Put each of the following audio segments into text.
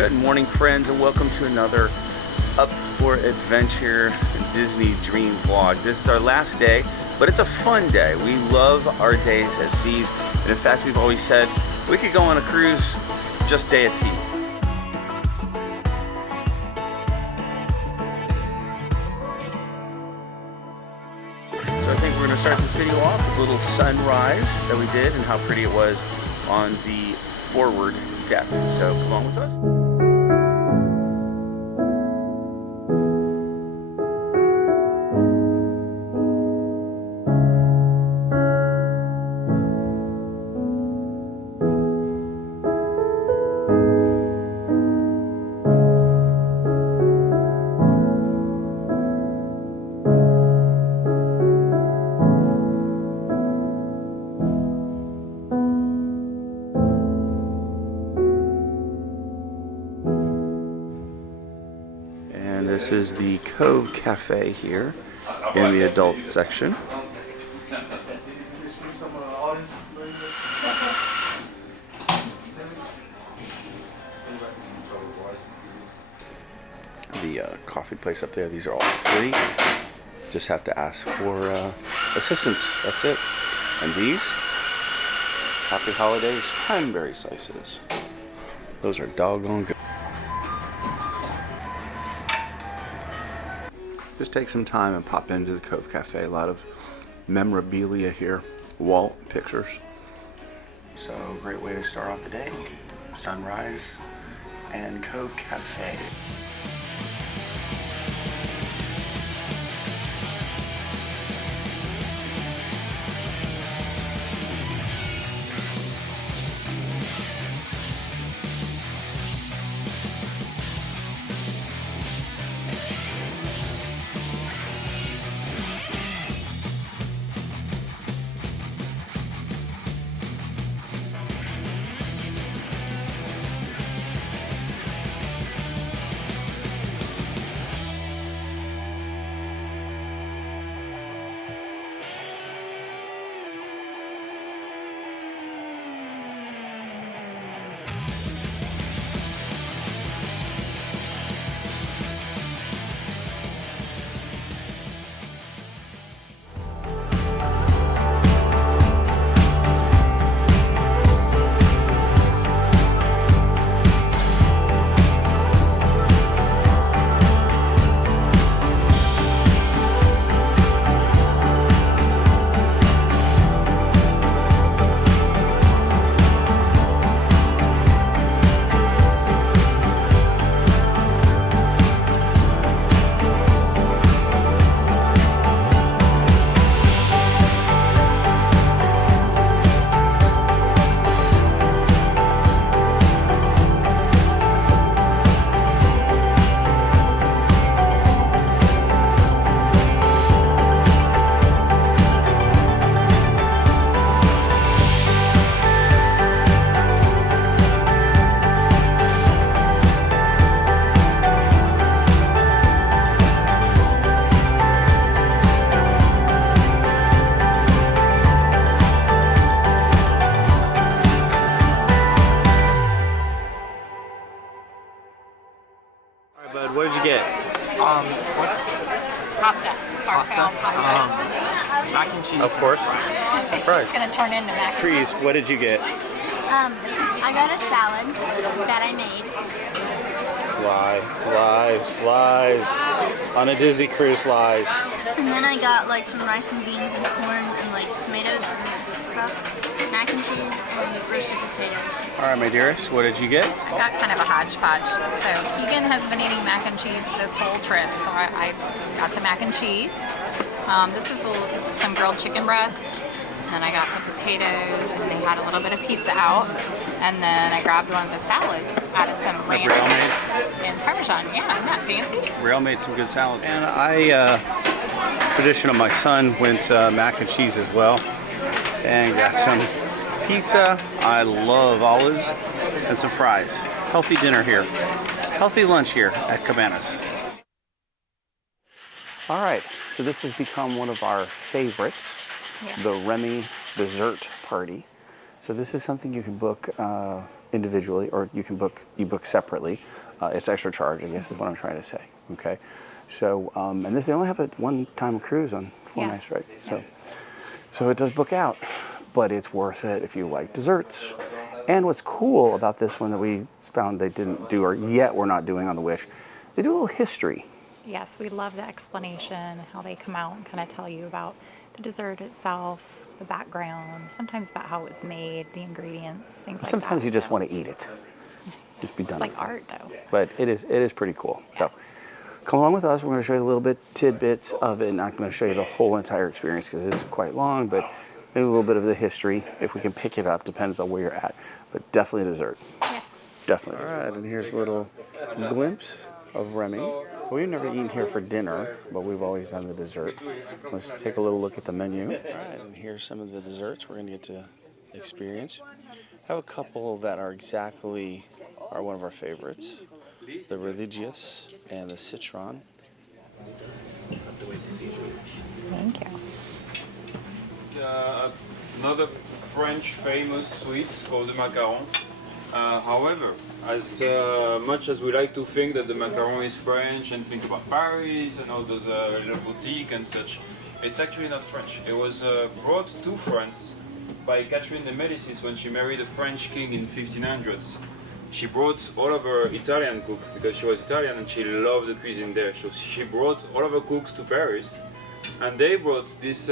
Good morning, friends, and welcome to another Up for Adventure Disney Dream vlog. This is our last day, but it's a fun day. We love our days at seas, and in fact, we've always said we could go on a cruise just day at sea. So I think we're going to start this video off with a little sunrise that we did and how pretty it was on the forward deck. So come on with us. This is the Cove Cafe here in the adult section. The coffee place up there, these are all free. Just have to ask for assistance, that's it. And these, Happy Holidays cranberry slices. Those are doggone good. Just take some time and pop into the Cove Cafe. A lot of memorabilia here, wall pictures. So great way to start off the day. Sunrise and Cove Cafe. Bud, what did you get? Pasta. Mac and cheese. Of course. Fries. It's gonna turn into mac and cheese. Trees, what did you get? I got a salad that I made. Lies. On a Disney cruise, lies. And then I got like some rice and beans and corn and like tomatoes and stuff. Mac and cheese and roasted potatoes. All right, my dearest, what did you get? I got kind of a hodgepodge. So Keagan has been eating mac and cheese this whole trip, so I got some mac and cheese. This is some grilled chicken breast. And then I got the potatoes, and they had a little bit of pizza out. And then I grabbed one of the salads, added some ranch and Parmesan. Yeah, isn't that fancy? Rail made some good salad. And tradition of my son, went mac and cheese as well. And got some pizza. I love olives and some fries. Healthy dinner here. Healthy lunch here at Cabanas. All right, so this has become one of our favorites, the Remy dessert party. So this is something you can book individually, or you book separately. It's extra charge, I guess, is what I'm trying to say. Okay, so and they only have a one-time cruise on 4 nights, right? So it does book out, but it's worth it if you like desserts. And what's cool about this one that we found they didn't do, or yet we're not doing on the Wish, they do a little history. Yes, we love the explanation, how they come out and kind of tell you about the dessert itself, the background, sometimes about how it's made, the ingredients, things like that. Sometimes you just want to eat it. Just be done It's like with it. art, though. But it is pretty cool. So come along with us. We're going to show you a little bit tidbits of it. I'm not going to show you the whole entire experience because it is quite long, but maybe a little bit of the history. If we can pick it up, depends on where you're at. But definitely a dessert. Yes. Definitely. All right, and here's a little glimpse of Remy. We've never eaten here for dinner, but we've always done the dessert. Let's take a little look at the menu. All right, and here's some of the desserts we're going to get to experience. I have a couple that are one of our favorites. The Religious and the Citron. Thank you. Another French famous sweet called the macaron. However, as much as we like to think that the macaron is French and think about Paris and all those little boutiques and such, it's actually not French. It was brought to France by Catherine de Medicis when she married a French king in 1500s. She brought all of her Italian cooks because she was Italian and she loved the cuisine there. So she brought all of her cooks to Paris, and they brought this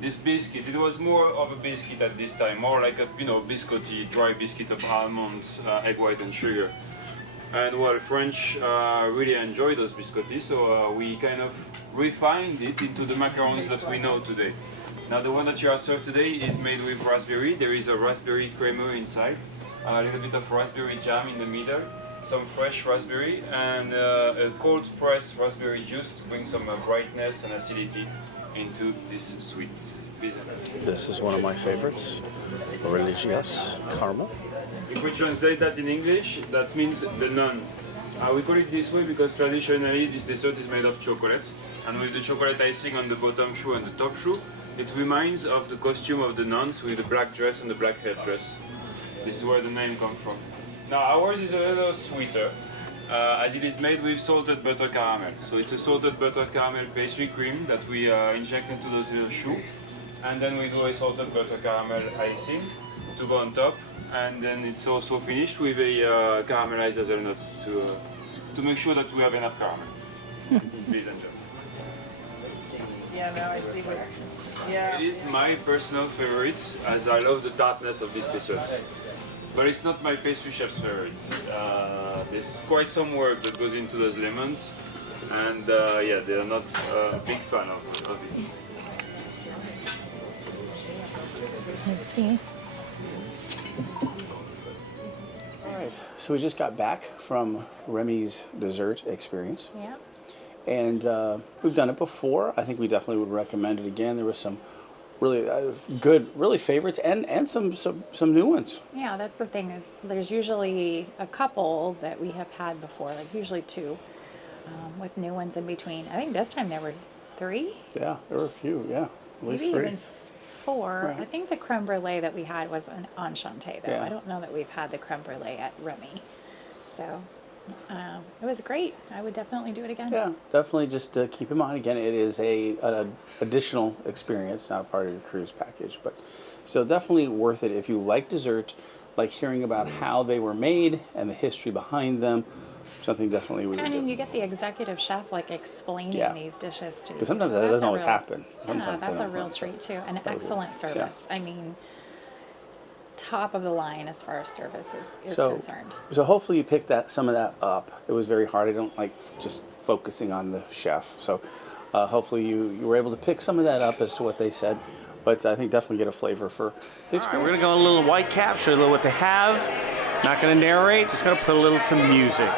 this biscuit. It was more of a biscuit at this time, more like a biscotti, dry biscuit of almonds, egg white, and sugar. And well, French really enjoy those biscotti, so we kind of refined it into the macarons that we know today. Now the one that you are served today is made with raspberry. There is a raspberry creamer inside, a little bit of raspberry jam in the middle, some fresh raspberry, and a cold pressed raspberry juice to bring some brightness and acidity into this sweet dessert. This is one of my favorites, Religious Caramel. If we translate that in English, that means the nun. We call it this way because traditionally this dessert is made of chocolate, and with the chocolate icing on the bottom shoe and the top shoe, it reminds of the costume of the nuns with the black dress and the black headdress. This is where the name comes from. Now ours is a little sweeter, as it is made with salted butter caramel. So it's a salted butter caramel pastry cream that we inject into those little shoes, and then we do a salted butter caramel icing to go on top, and then it's also finished with a caramelized hazelnut to make sure that we have enough caramel. Please enjoy. Yeah, now I see what. Yeah. It is my personal favorite, as I love the tartness of this dessert. But it's not my pastry chef's favorite. There's quite some work that goes into those lemons, and yeah, they're not a big fan of it. Let's see. All right, so we just got back from Remy's dessert experience. Yeah. And we've done it before. I think we definitely would recommend it again. There was some really good, really favorites, and some new ones. Yeah, that's the thing is there's usually a couple that we have had before, like usually two, with new ones in between. I think this time there were 3. Yeah, there were a few. Yeah, at least Maybe 3. even 4. Right. I think the creme brulee that we had was an enchanté, though. Yeah. I don't know that we've had the creme brulee at Remy. So it was great. I would definitely do it again. Yeah, definitely. Just keep in mind again, it is a additional experience, not part of your cruise package, but still definitely worth it if you like dessert, like hearing about how they were made and the history behind them. Something definitely we would And do. you get the executive chef like explaining Yeah. these dishes to you. Because sometimes So that that's doesn't a always real- happen. Yeah, Sometimes they that's a don't. real treat too. And Very excellent good. service. I mean, top of the line as far as service is So, concerned. so hopefully you picked some of that up. It was very hard. I don't like just focusing on the chef. So hopefully you were able to pick some of that up as to what they said. But I think definitely get a flavor for the experience. We're going to go on a little white cap, show you a little what they have. Not going to narrate, just going to put a little to music.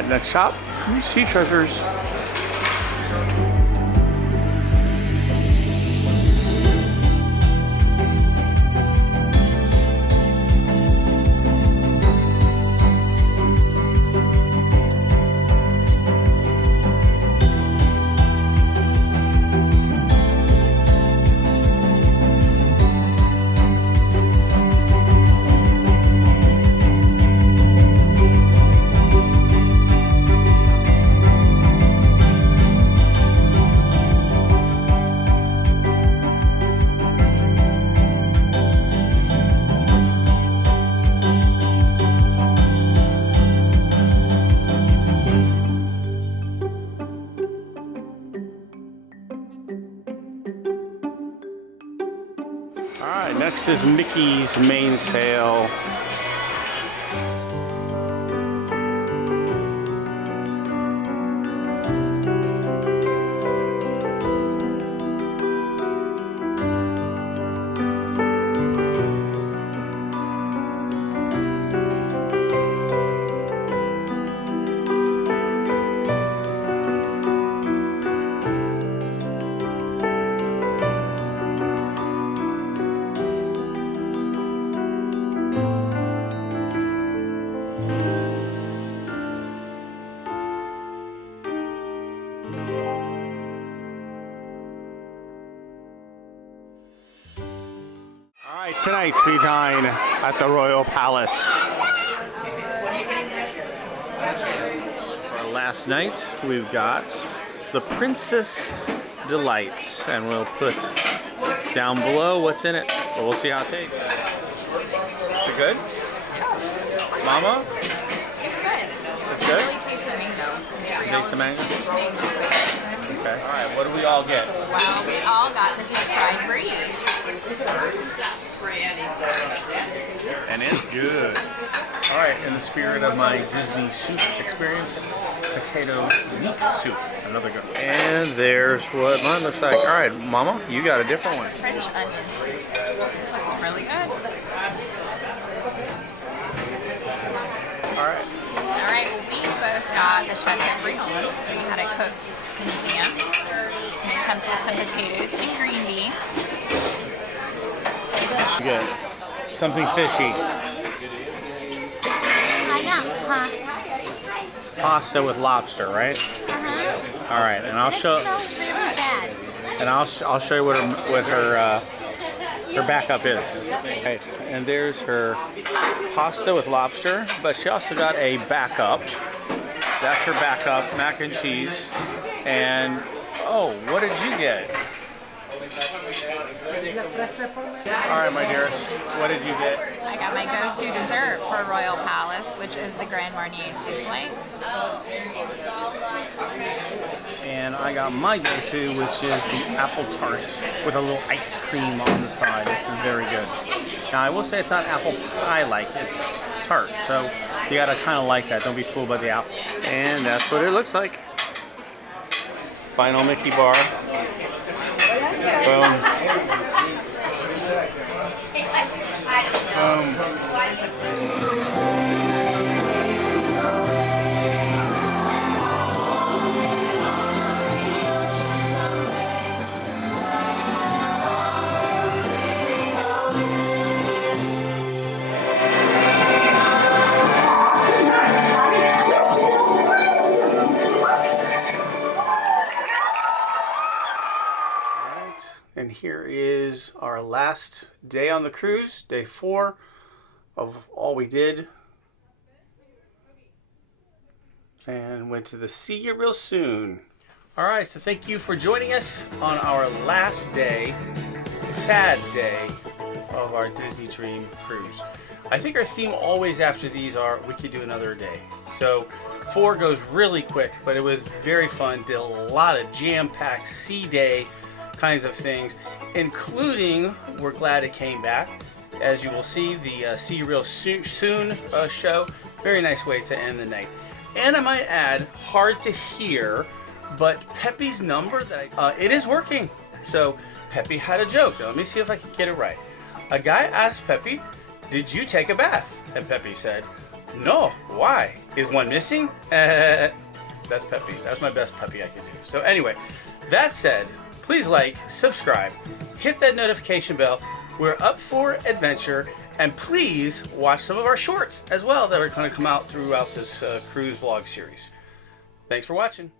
Alright, next stop, sea treasures. Alright, next is Mickey's Mainsail. Alright, tonight we dine at the Royal Palace. For last night, we've got the Princess Delight, and we'll put down below what's in it, but we'll see how it tastes. Is it good? Mama? It's good. It's good? Really taste the mango. Taste the mango? Mango. Okay. Alright, what do we all get? Well, we all got the deep fried brie. And it's good. Alright, in the spirit of my Disney soup experience, potato meat soup. Another good one. And there's what mine looks like. Alright, Mama, you got a different one. French onion soup. Looks really good. Alright. Alright, well, we both got the Chateaubriand. We had it cooked in advance. And it comes with some potatoes and green beans. Good. Something fishy. I got pasta. Pasta with lobster, right? Uh-huh. Alright, and I'll show It smells really bad. and I'll show you what her backup is. Okay, and there's her pasta with lobster, but she also got a backup. That's her backup, mac and cheese. And oh, what did you get? Alright, my dearest, what did you get? I got my go-to dessert for Royal Palace, which is the Grand Marnier souffle. And I got my go-to, which is the apple tart with a little ice cream on the side. It's very good. Now, I will say it's not apple pie-like, it's tart. So you gotta kind of like that. Don't be fooled by the apple. And that's what it looks like. Final Mickey bar. Boom. And here is our last day on the cruise, day 4 of all we did. And went to the see you real soon. All right, so thank you for joining us on our last day, sad day of our Disney Dream cruise. I think our theme always after these are we could do another day. So 4 goes really quick, but it was very fun. Did a lot of jam-packed sea day kinds of things, including, we're glad it came back. As you will see, the See You Real Soon show. Very nice way to end the night. And I might add, hard to hear, but Pepe's number, it is working. So Pepe had a joke. Now, let me see if I can get it right. A guy asked Pepe, "Did you take a bath?" And Pepe said, No. Why? Is one missing? That's Peppy. That's my best Peppy I can do. So anyway, that said, please like, subscribe, hit that notification bell. We're up for adventure, and please watch some of our shorts as well that are going to come out throughout this cruise vlog series. Thanks for watching.